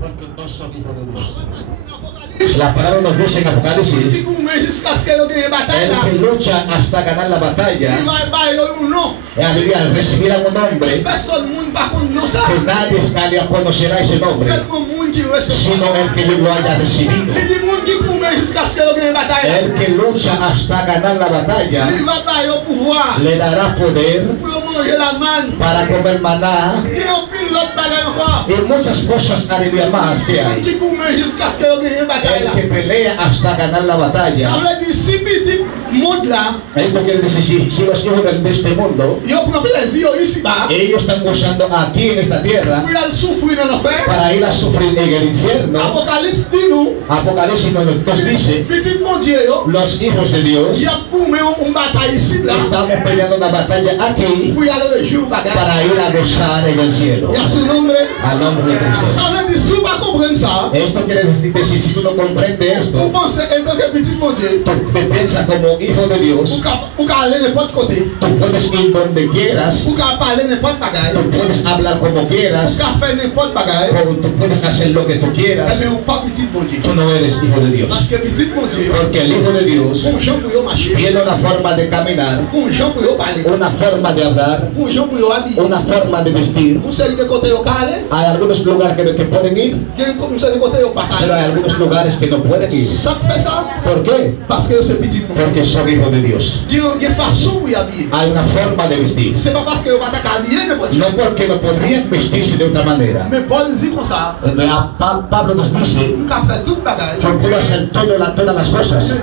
Porque no son hijos de Dios. La palabra nos dice en Apocalipsis: el que lucha hasta ganar la batalla, al recibir a un hombre que nadie conocerá ese nombre, sino el que lo haya recibido. El que lucha hasta ganar la batalla le dará poder para comer maná y muchas cosas más que hay. El que pelea hasta ganar la batalla. Esto quiere decir, si los hijos de este mundo, ellos están gozando aquí en esta tierra para ir a sufrir en el infierno. Apocalipsis nos dice: los hijos de Dios estamos peleando una batalla aquí para ir a gozar en el cielo. Al nombre de Cristo. Esto quiere decir, si tú no comprendes esto, tú te piensas como hijo de Dios, tú puedes ir donde quieras, tú puedes hablar como quieras, tú puedes hacer lo que tú quieras. Tú no eres hijo de Dios, porque el hijo de Dios tiene una forma de caminar, una forma de hablar, una forma de vestir. Hay algunos lugares que pueden ir, pero hay algunos lugares que no pueden ir. ¿Por qué? Porque son hijos de Dios. Hay una forma de vestir. No porque no podrían vestirse de otra manera. Pablo nos dice: yo puedo hacer todas las cosas,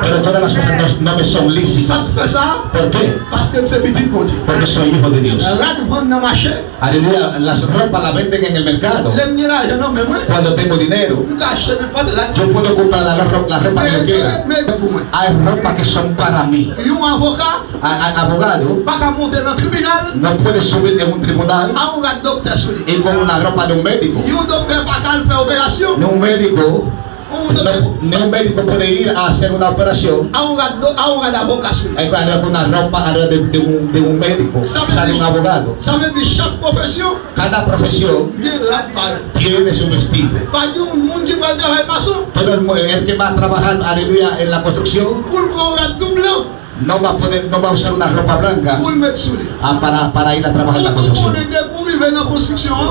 pero todas las cosas no me son lícitas. ¿Por qué? Porque soy hijo de Dios. Aleluya. Las ropas las venden en el mercado. Cuando tengo dinero, yo puedo comprar la ropa que yo quiera. Hay ropa que son para mí. Abogado no puede subir en un tribunal y con una ropa de un médico. Ni un médico puede ir a hacer una operación con una ropa de un médico, de un abogado. Cada profesión tiene su vestido. Todo el que va a trabajar, aleluya, en la construcción, no va a usar una ropa blanca para ir a trabajar en la construcción.